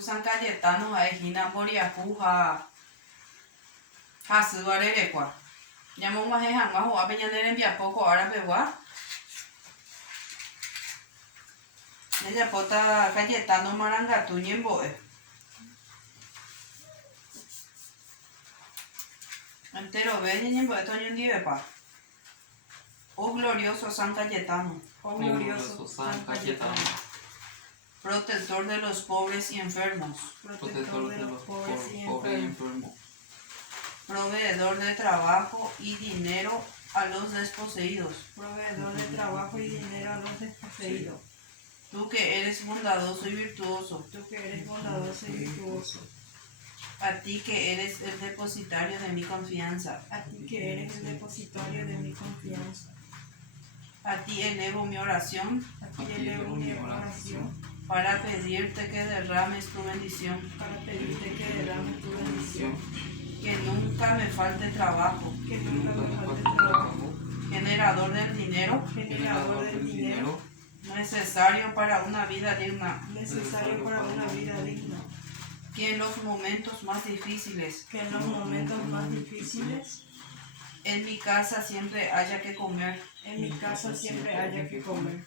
San Cayetano a Ejina Moriacuja Hasuarequa. Llamamos a Jamajo a Peñaner envía poco árabe gua. Ella pota Cayetano Marangatu Ñemboe. Entero ve Ñemboe Toño Ndivepa. Oh glorioso San Cayetano. Oh glorioso San Cayetano. Protector de los pobres y enfermos. Protector de los pobres y enfermos. Proveedor de trabajo y dinero a los desposeídos. Proveedor de trabajo y dinero a los desposeídos. Tú que eres bondadoso y virtuoso. Tú que eres bondadoso y virtuoso. A ti que eres el depositario de mi confianza. A ti que eres el depositario de mi confianza. A ti elevo mi oración. A ti elevo mi oración. Para pedirte que derrames tu bendición. Para pedirte que derrames tu bendición. Que nunca me falte trabajo. Que nunca me falte trabajo. Generador del dinero. Generador del dinero. Necesario para una vida digna. Necesario para una vida digna. Que en los momentos más difíciles. Que en los momentos más difíciles. En mi casa siempre haya que comer. En mi casa siempre haya que comer.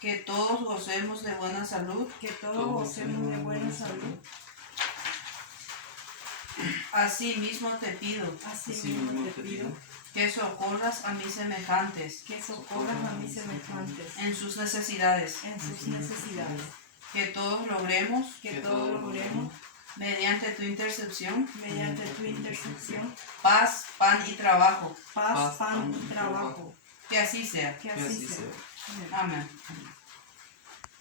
Que todos gocemos de buena salud. Que todos gocemos de buena salud. Así mismo te pido. Así mismo te pido. Que socorras a mis semejantes. Que socorras a mis semejantes. En sus necesidades. En sus necesidades. Que todos logremos. Que todos logremos. Mediante tu intercesión. Mediante tu intercesión. Paz, pan y trabajo. Paz, pan y trabajo. Que así sea. Que así sea. Amén.